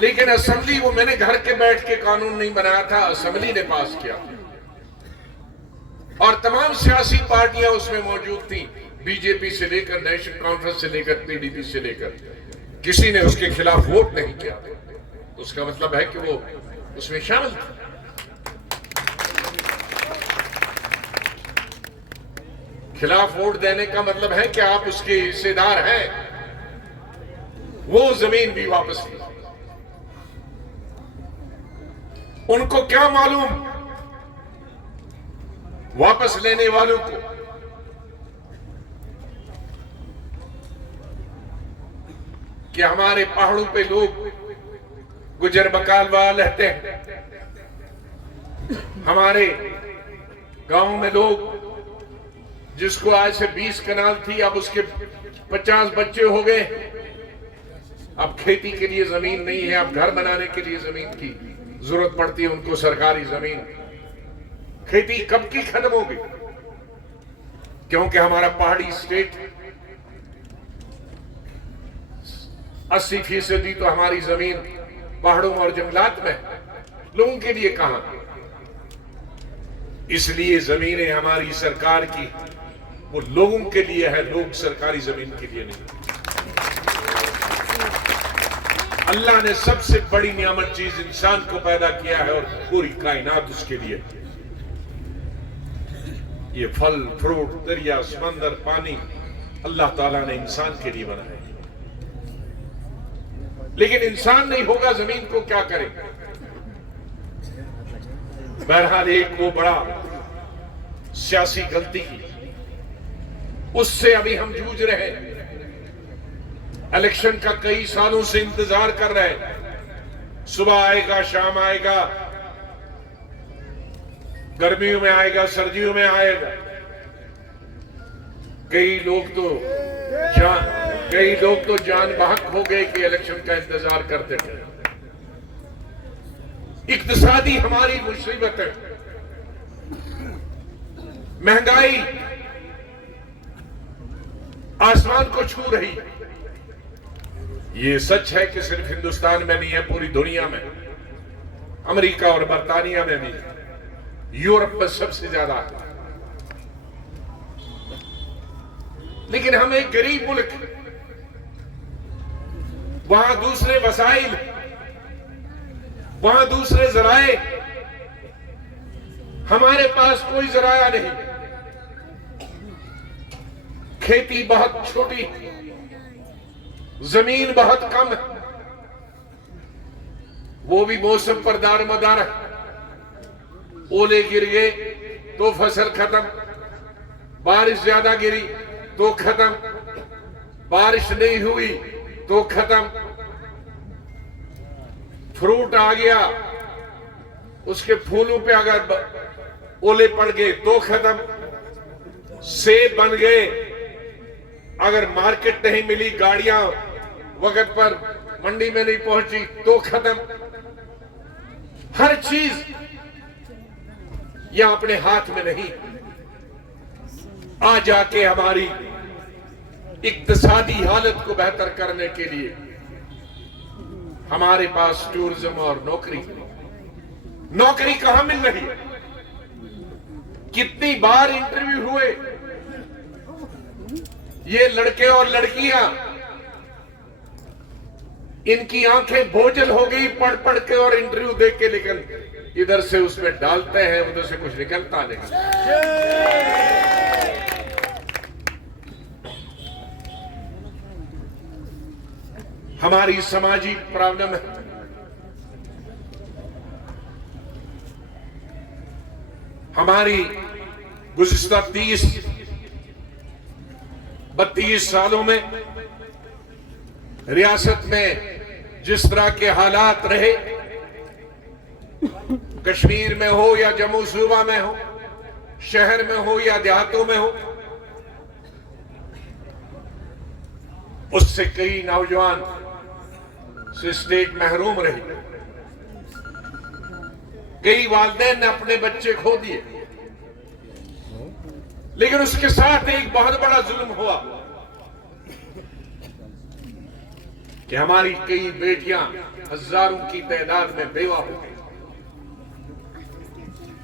लेकिन असेंबली, वो मैंने घर के बैठ के कानून नहीं बनाया था, असेंबली ने पास किया और तमाम सियासी पार्टियां उसमें मौजूद थी, बीजेपी से लेकर नेशनल कॉन्फ्रेंस से लेकर पीडीपी से लेकर, किसी ने उसके खिलाफ वोट नहीं किया। तो उसका मतलब है कि वो उसमें शामिल था। खिलाफ वोट देने का मतलब है कि आप उसके हिस्सेदार हैं। वो जमीन भी वापस ली। उनको क्या मालूम वापस लेने वालों को कि हमारे पहाड़ों पे लोग गुजर बकालवा रहते हैं, हमारे गांव में लोग जिसको आज से 20 कनाल थी अब उसके 50 बच्चे हो गए, अब खेती के लिए जमीन नहीं है, अब घर बनाने के लिए जमीन की जरूरत पड़ती है उनको, सरकारी जमीन। खेती कब की खत्म होगी? क्योंकि हमारा पहाड़ी स्टेट 80% तो हमारी जमीन पहाड़ों और जंगलात में, लोगों के लिए कहां? इसलिए जमीनें हमारी सरकार की वो लोगों के लिए है, लोग सरकारी जमीन के लिए नहीं। अल्लाह ने सबसे बड़ी नियामत चीज इंसान को पैदा किया है और पूरी कायनात उसके लिए। ये फल फ्रूट, दरिया, समंदर, पानी अल्लाह ताला ने इंसान के लिए बनाया। लेकिन इंसान नहीं होगा, जमीन को क्या करे? बहरहाल एक वो बड़ा सियासी गलती की, उससे अभी हम जूझ रहे हैं। इलेक्शन का कई सालों से इंतजार कर रहे हैं। सुबह आएगा, शाम आएगा, गर्मियों में आएगा, सर्दियों में आएगा। कई लोग तो जान बहक हो गए कि इलेक्शन का इंतजार करते थे। इक्तिसादी हमारी मुसीबत है, महंगाई आसमान को छू रही। ये सच है कि सिर्फ हिंदुस्तान में नहीं है, पूरी दुनिया में, अमेरिका और बर्तानिया में भी, यूरोप में सबसे ज्यादा है। लेकिन हम एक गरीब मुल्क, वहां दूसरे वसाइल, वहां दूसरे जराए, हमारे पास कोई जराया नहीं। खेती बहुत छोटी, जमीन बहुत कम है, वो भी मौसम पर दारमदार है। ओले गिर गए तो फसल खत्म, बारिश ज्यादा गिरी तो खत्म, बारिश नहीं हुई तो खत्म। फ्रूट आ गया, उसके फूलों पे अगर ओले पड़ गए तो खत्म। सेब बन गए, अगर मार्केट नहीं मिली, गाड़ियां वक्त पर मंडी में नहीं पहुंची तो खत्म। हर चीज यह अपने हाथ में नहीं। आ जाके हमारी इक्तिसादी हालत को बेहतर करने के लिए हमारे पास टूरिज्म और नौकरी कहां मिल रही है? कितनी बार इंटरव्यू हुए, ये लड़के और लड़कियां, इनकी आंखें बोझल हो गई पढ़ पढ़ के और इंटरव्यू दे के, लेकिन इधर से उसमें डालते हैं, उधर से कुछ निकलता नहीं। हमारी सामाजिक प्रॉब्लम है। हमारी गुज़िश्ता 30-32 सालों में रियासत में जिस तरह के हालात रहे, कश्मीर में हो या जम्मू सूबा में हो, शहर में हो या देहातों में हो, उससे कई नौजवान से स्टेट महरूम रही। कई वालिदैन ने अपने बच्चे खो दिए। लेकिन उसके साथ एक बहुत बड़ा जुल्म हुआ कि हमारी कई बेटियां हजारों की तादाद में बेवा हो गई,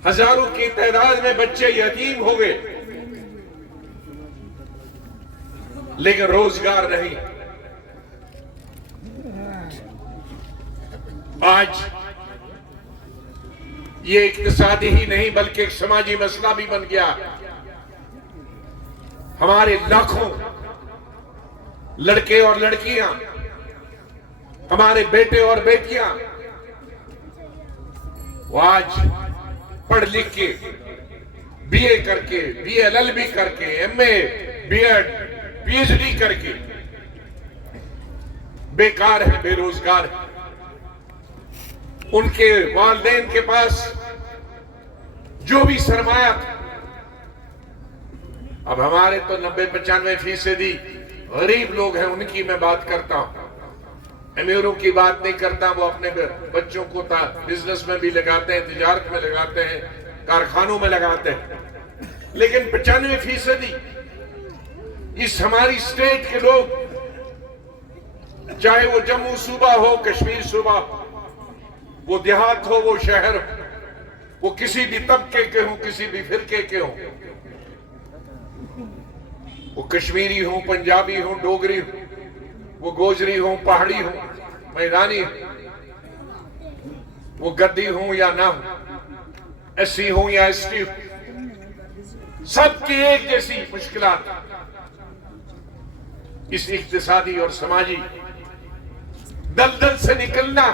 हजारों की तादाद में बच्चे यतीम हो गए, लेकिन रोजगार नहीं। आज ये इक्तिसादी ही नहीं बल्कि एक समाजी मसला भी बन गया। हमारे लाखों लड़के और लड़कियां, हमारे बेटे और बेटियां वो आज पढ़ लिख के बीए करके, बीएलएलबी करके, एमए, बीएड, पीएचडी करके बेकार है, बेरोजगार है। उनके वालिदैन के पास जो भी सरमाया था, अब हमारे तो 90-95% गरीब लोग हैं, उनकी मैं बात करता हूं, अमीरों की बात नहीं करता। वो अपने बच्चों को बिजनेस में भी लगाते हैं, तिजारत में लगाते हैं, कारखानों में लगाते हैं, लेकिन 95% इस हमारी स्टेट के लोग, चाहे वो जम्मू सूबा हो, कश्मीर सूबा हो, वो देहात हो, वो शहर हो, वो किसी भी तबके के हो, किसी भी फिरके के हो, वो कश्मीरी हो, पंजाबी हो, डोगरी हो, वो गोजरी हो, पहाड़ी हो, मैदानी हो, वो गद्दी हो या ना हो, एससी हो या एसटी हो, सबकी एक जैसी मुश्किलात। इस इक्तिसादी और समाजी दलदल से निकलना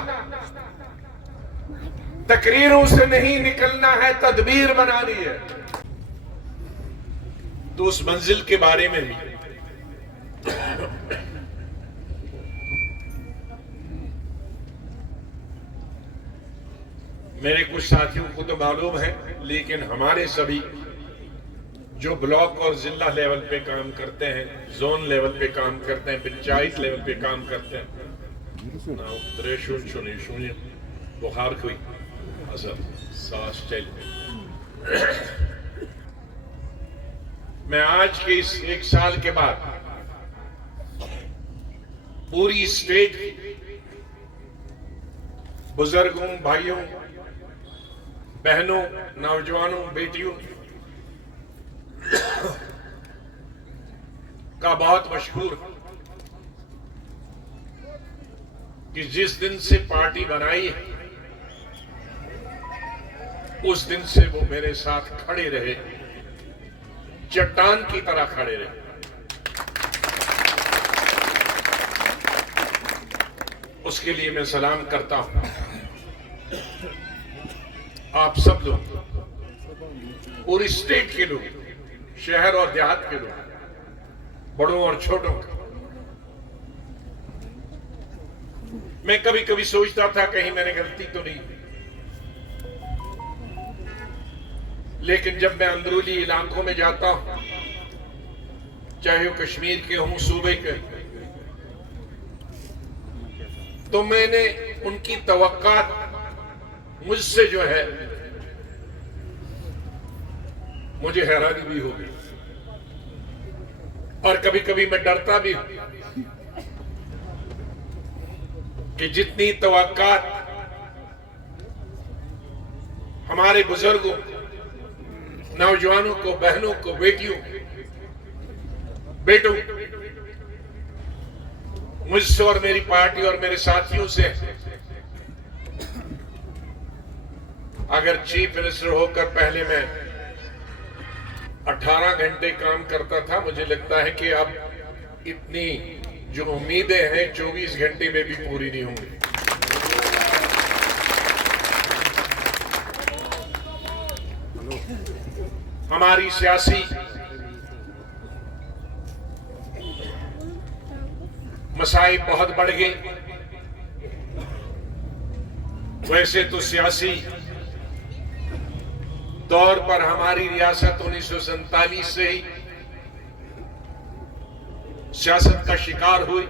तकरीरों से नहीं निकलना है, तदबीर बनानी है। तो उस मंजिल के बारे में भी मेरे कुछ साथियों को तो मालूम है, लेकिन हमारे सभी जो ब्लॉक और जिला लेवल पे काम करते हैं, जोन लेवल पे काम करते हैं, पंचायत लेवल पे काम करते हैं, बुखार कोई असर सांस चल। मैं आज के इस 1 साल के बाद पूरी स्टेट बुजुर्गों, भाइयों, बहनों, नौजवानों, बेटियों का बहुत मशहूर कि जिस दिन से पार्टी बनाई है उस दिन से वो मेरे साथ खड़े रहे, चट्टान की तरह खड़े रहे। उसके लिए मैं सलाम करता हूं आप सब लोग, पूरी स्टेट के लोग, शहर और देहात के लोग, बड़ों और छोटों का। मैं कभी कभी सोचता था कहीं मैंने गलती तो नहीं, लेकिन जब मैं अंदरूनी इलाकों में जाता हूं, चाहे वो कश्मीर के हों, सूबे के, तो मैंने उनकी तवक्कात मुझसे जो है मुझे हैरानी भी होगी और कभी कभी मैं डरता भी हूं कि जितनी तवक्कात हमारे बुजुर्गों, नौजवानों को, बहनों को, बेटियों, बेटों मुझसे और मेरी पार्टी और मेरे साथियों से, अगर चीफ मिनिस्टर होकर पहले मैं 18 घंटे काम करता था, मुझे लगता है कि अब इतनी जो उम्मीदें हैं 24 घंटे में भी पूरी नहीं होंगी। हमारी सियासी मसाइब बहुत बढ़ गए। वैसे तो सियासी तौर पर हमारी रियासत 1947 से ही सियासत का शिकार हुई।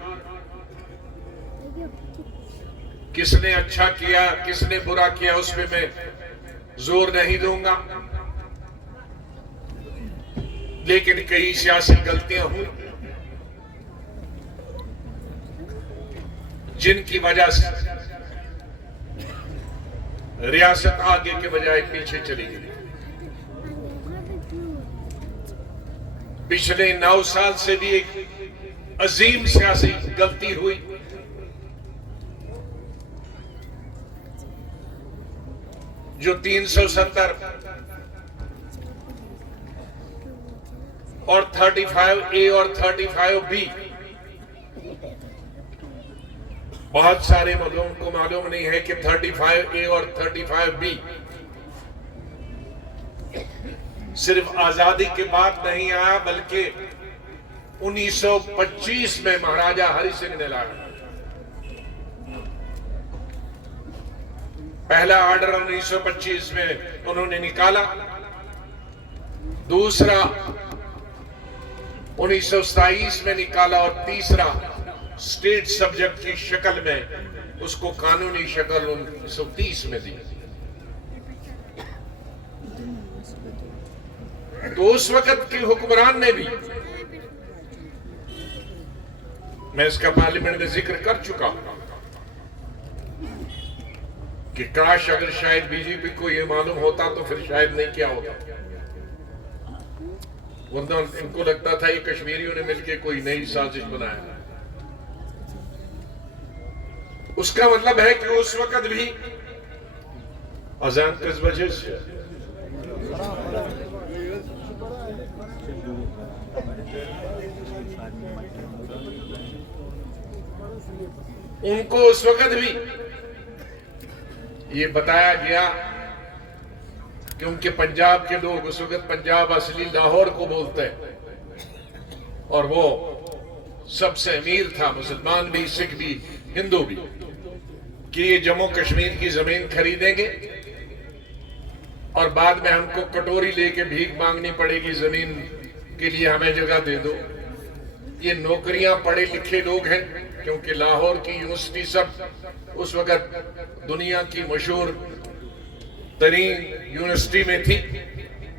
किसने अच्छा किया, किसने बुरा किया, उस पे मैं जोर नहीं दूंगा, लेकिन कई सियासी गलतियां हुई जिनकी वजह से रियासत आगे के बजाय पीछे चली गई। पिछले 9 साल से भी एक अजीम सियासी गलती हुई। जो 370 और 35A और 35B, बहुत सारे लोगों को मालूम नहीं है कि 35A और 35B सिर्फ आजादी के बाद नहीं आया, बल्कि 1925 में महाराजा हरि सिंह ने लाया। पहला ऑर्डर 1925 में उन्होंने निकाला, दूसरा 1927 में निकाला और तीसरा स्टेट सब्जेक्ट की शक्ल में उसको कानूनी शक्ल 1930 में दी। तो उस वक्त के हुक्मरान ने भी, मैं इसका पार्लियामेंट में जिक्र कर चुका हूं कि काश अगर शायद बीजेपी को यह मालूम होता तो फिर शायद नहीं किया होता, वरना इनको लगता था ये कश्मीरियों ने मिलकर कोई नई साजिश बनाया। उसका मतलब है कि उस वक्त भी अजान किस वजह से, उनको उस वक्त भी ये बताया गया कि उनके पंजाब के लोग, उस वक्त पंजाब असली लाहौर को बोलते हैं और वो सबसे अमीर था, मुसलमान भी, सिख भी, हिंदू भी, कि ये जम्मू कश्मीर की जमीन खरीदेंगे और बाद में हमको कटोरी लेके भीख मांगनी पड़ेगी, जमीन के लिए हमें जगह दे दो। ये नौकरियां पढ़े लिखे लोग हैं, क्योंकि लाहौर की यूनिवर्सिटी सब उस वक्त दुनिया की मशहूर तरीन यूनिवर्सिटी में थी।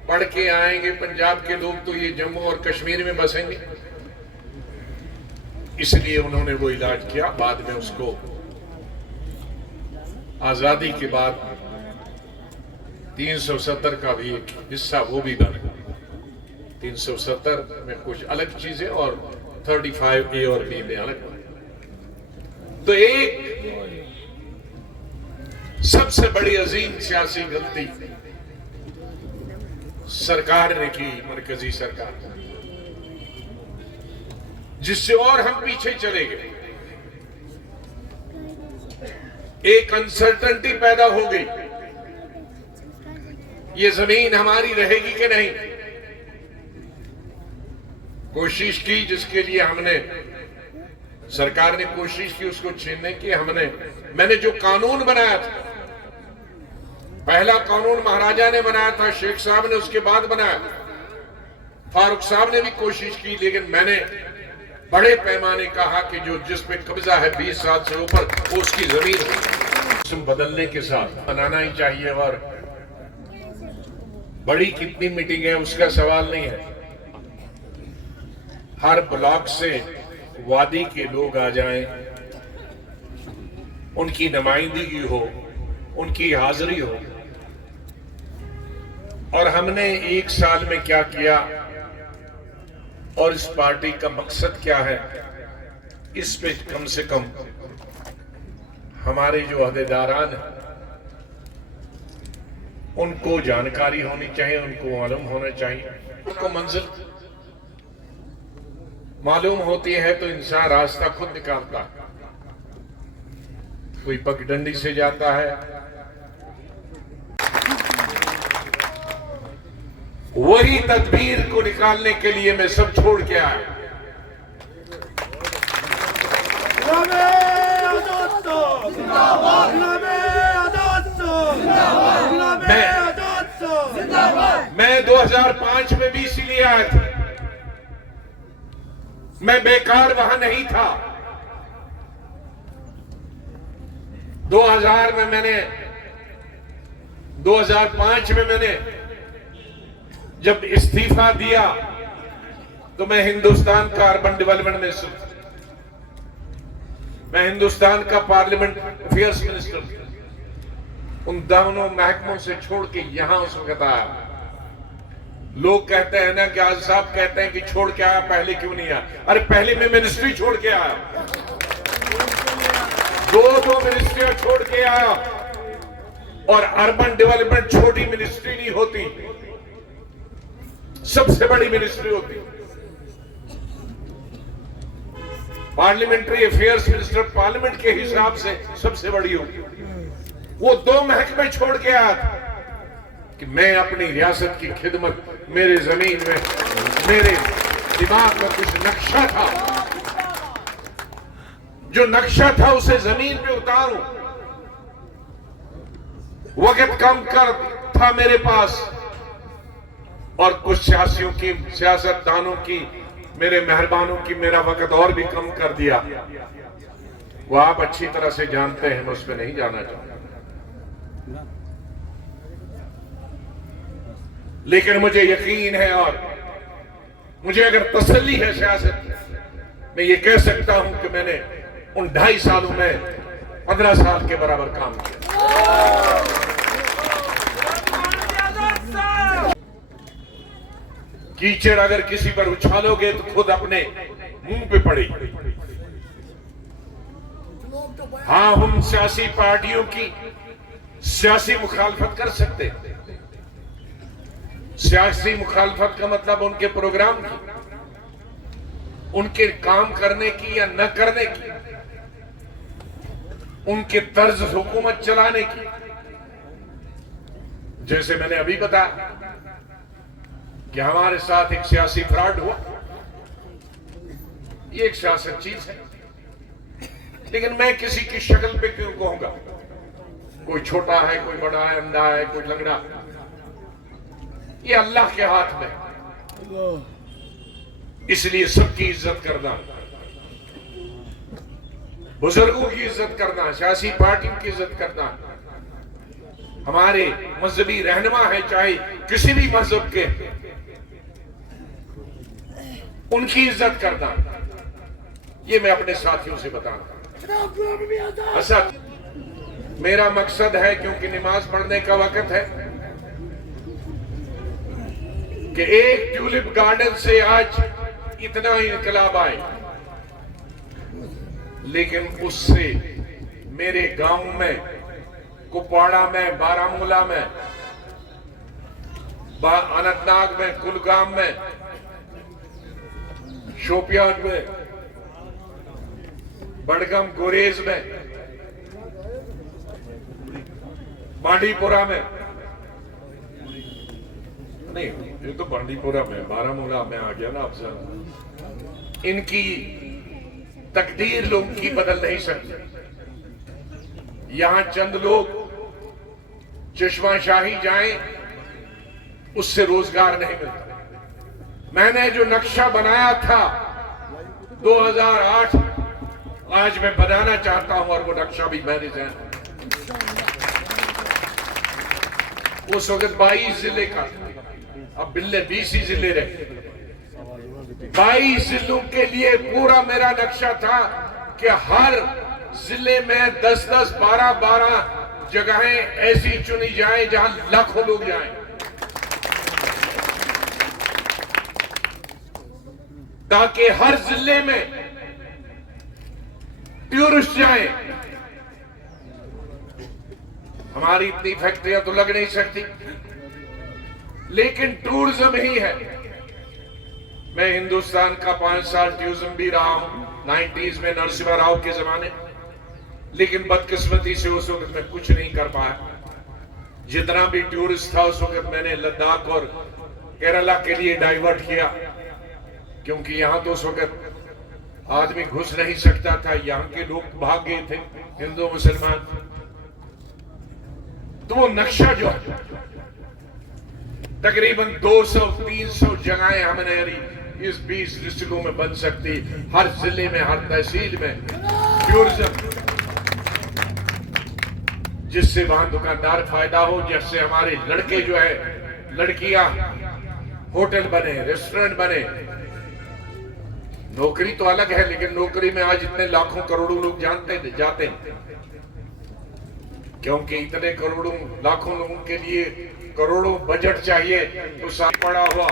पढ़ के आएंगे पंजाब के लोग तो ये जम्मू और कश्मीर में बसेंगे, इसलिए उन्होंने वो इलाज किया। बाद में उसको आजादी के बाद 370 का भी एक हिस्सा वो भी बना। 370 में कुछ अलग चीजें और 35A और B में अलग। तो एक सबसे बड़ी अजीम सियासी गलती सरकार ने की, मरकजी सरकार, जिससे और हम पीछे चले गए। एक अनसर्टेनिटी पैदा हो गई, ये जमीन हमारी रहेगी कि नहीं। कोशिश की, जिसके लिए हमने, सरकार ने कोशिश की उसको छीनने की। मैंने जो कानून बनाया था, पहला कानून महाराजा ने बनाया था, शेख साहब ने उसके बाद बनाया, फारूक साहब ने भी कोशिश की, लेकिन मैंने बड़े पैमाने कहा कि जो जिस पे कब्जा है 20 साल से ऊपर, वो उसकी जमीन हो। बदलने के साथ बनाना ही चाहिए, और बड़ी कितनी मीटिंग है उसका सवाल नहीं है। हर ब्लॉक से वादी के लोग आ जाएं, उनकी नुमाइंदगी हो, उनकी हाजिरी हो। और हमने 1 साल में क्या किया और इस पार्टी का मकसद क्या है, इस पे कम से कम हमारे जो अहदेदारान हैं उनको जानकारी होनी चाहिए, उनको मालूम होना चाहिए। उनको मंजिल मालूम होती है तो इंसान रास्ता खुद निकालता है। कोई पगडंडी से जाता है, वही तदबीर को निकालने के लिए मैं सब छोड़ के आया। मैं 2005 में भी इसीलिए आया था, मैं बेकार वहां नहीं था। 2005 में मैंने जब इस्तीफा दिया तो मैं हिंदुस्तान का अर्बन डेवलपमेंट मिनिस्टर, मैं हिंदुस्तान का पार्लियामेंट अफेयर्स मिनिस्टर। उन दोनों महकमों से छोड़ के यहां उस वक्त आया। लोग कहते हैं ना कि आज साहब कहते हैं कि छोड़ के आया, पहले क्यों नहीं आया? अरे पहले मैं मिनिस्ट्री छोड़ के आया, दो मिनिस्ट्रियां छोड़ के आया। और अर्बन डेवलपमेंट छोटी मिनिस्ट्री नहीं होती, सबसे बड़ी मिनिस्ट्री होती। पार्लियामेंट्री अफेयर्स मिनिस्टर पार्लियामेंट के हिसाब से सबसे बड़ी होगी। वो 2 महकमे छोड़ के आया था कि मैं अपनी रियासत की खिदमत, मेरे जमीन में मेरे दिमाग में कुछ नक्शा था, जो नक्शा था उसे जमीन पे उतारूं। वक्त कम कर था मेरे पास और कुछ सियासियों की, सियासतदानों की, मेरे मेहरबानों की मेरा वक्त और भी कम कर दिया। वो आप अच्छी तरह से जानते हैं, मैं उस पर नहीं जाना चाहता। लेकिन मुझे यकीन है और मुझे अगर तसल्ली है सियासत, मैं ये कह सकता हूं कि मैंने उन 2.5 सालों में 15 साल के बराबर काम किया। कीचड़ अगर किसी पर उछालोगे तो खुद अपने मुंह पे पड़ेगी। हाँ, हम सियासी पार्टियों की सियासी मुखालफत कर सकते हैं। सियासी मुखालफत का मतलब उनके प्रोग्राम की, उनके काम करने की या न करने की, उनके तर्ज हुकूमत चलाने की। जैसे मैंने अभी बताया कि हमारे साथ एक सियासी फ्रॉड हुआ, ये एक सियासत चीज है। लेकिन मैं किसी की शक्ल पे क्यों कहूंगा? कोई छोटा है, कोई बड़ा है, अंधा है, कोई लंगड़ा, ये अल्लाह के हाथ में। इसलिए सबकी इज्जत करना, बुजुर्गों की इज्जत करना, सियासी पार्टियों की इज्जत करना, हमारे मजहबी रहनुमा है चाहे किसी भी मजहब के, उनकी इज्जत करना, ये मैं अपने साथियों से बताऊंगा। असद मेरा मकसद है, क्योंकि नमाज पढ़ने का वक्त है, कि एक ट्यूलिप गार्डन से आज इतना इनकलाब आए, लेकिन उससे मेरे गांव में, कुपवाड़ा में, बारामूला में, अनंतनाग में, कुलगाम में, शोपियान में, बड़गम गुरेज में, बांडीपुरा में, नहीं ये तो बांडीपुरा में, बारामूला में आ गया ना आपसे। इनकी तकदीर लोग की बदल नहीं सकते। यहां चंद लोग चश्माशाही जाएं, उससे रोजगार नहीं मिलता। मैंने जो नक्शा बनाया था 2008, आज मैं बनाना चाहता हूं, और वो नक्शा भी मैंने जाना। उस वक्त 22 जिले का, अब बिल्ले 20 ही जिले रहे। 22 जिलों के लिए पूरा मेरा नक्शा था कि हर जिले में 10-10, 12-12 जगहें ऐसी चुनी जाएं जहां लाखों लोग जाएं, ताकि हर जिले में टूरिस्ट जाएं। हमारी इतनी फैक्ट्रियां तो लग नहीं सकती, लेकिन टूरिज्म ही है। मैं हिंदुस्तान का 5 साल टूरिज्म भी रहा हूं, 90s में नरसिम्हा राव के जमाने, लेकिन बदकिस्मती से उस वक्त मैं कुछ नहीं कर पाया। जितना भी टूरिस्ट था उस वक्त मैंने लद्दाख और केरला के लिए डाइवर्ट किया, क्योंकि यहां तो उस वक्त आदमी घुस नहीं सकता था, यहां के लोग भाग गए थे, हिंदू मुसलमान। तो वो नक्शा जो है, तकरीबन 200-300 जगहें हमने इस 20 डिस्ट्रिक्टों में बन सकती, हर जिले में, हर तहसील में टूरिज्म, जिससे वहां दुकानदार फायदा हो, जिससे हमारे लड़के जो है, लड़कियां होटल बने, रेस्टोरेंट बने। नौकरी तो अलग है, लेकिन नौकरी में आज इतने लाखों करोड़ों लोग जाते हैं। क्योंकि इतने करोड़ों लाखों लोगों के लिए करोड़ों बजट चाहिए। तो साथ पड़ा हुआ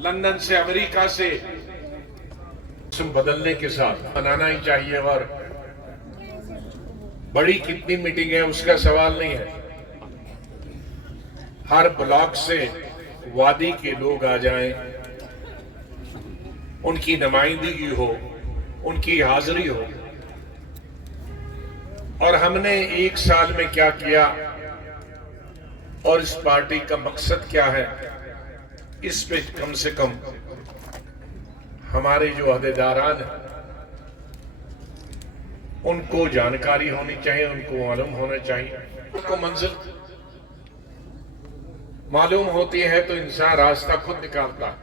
लंदन से, अमेरिका से बदलने के साथ बनाना ही चाहिए। और बड़ी कितनी मीटिंग है उसका सवाल नहीं है, हर ब्लॉक से वादी के लोग आ जाएं, उनकी नुमाइंदगी हो, उनकी हाजिरी हो। और हमने एक साल में क्या किया और इस पार्टी का मकसद क्या है, इस पे कम से कम हमारे जो अहदेदारान हैं उनको जानकारी होनी चाहिए, उनको मालूम होना चाहिए। उनको मंजिल मालूम होती है तो इंसान रास्ता खुद निकालता है।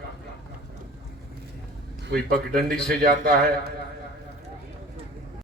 कोई पगडंडी से जाता है,